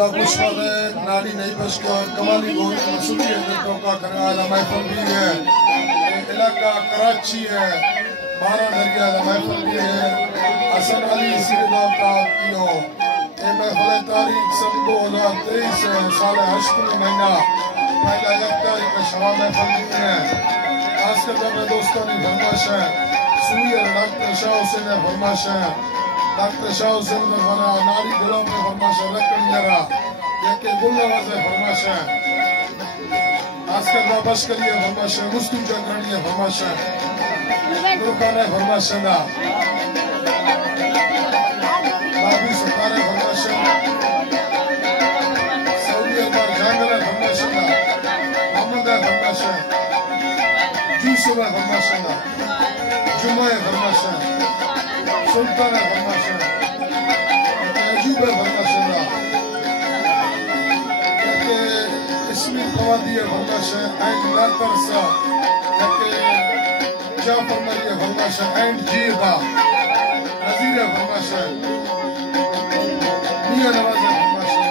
खुशबाग नाड़ी नहीं बशकर कमाली गोल मसूदी है का करना महफल भी है इलाका कराची है 12 दरिया का महफल भी है हसन अली सिरदार का कियो ये महफल तारीख सन 2023 साल 8 महीना पहला 1 तारीख का शवा महफल भी है। खासकर अपने दोस्तों की फरमाइश है सूर्य डॉक्टर शाह हुसैन ने फरमाइश है डॉक्टर शाह हुसैन ने फरमा नारी गुलाम ने फरमाइश रखनी जरा ये गुल नवाज ने फरमाइश है खासकर वापस करिए फरमाइश है मुस्लिम जगरनी है फरमाइश है दुर्गा ने फरमाइश है बाबू सरकार ने फरमाइश है सऊदी अरब जंगल है फरमाइश है मोहम्मद है फरमाइश है यूसुफ है फरमाइश है जुम्मा है फरमाइश है सुल्तान है फरमाइश है अजूब है फरमाइश है इसमें कवादी है फरमाइश है एंड नातर सा जाफर मरी है फरमाइश है एंड जीदा नजीर है फरमाइश है मियां नवाज है फरमाइश है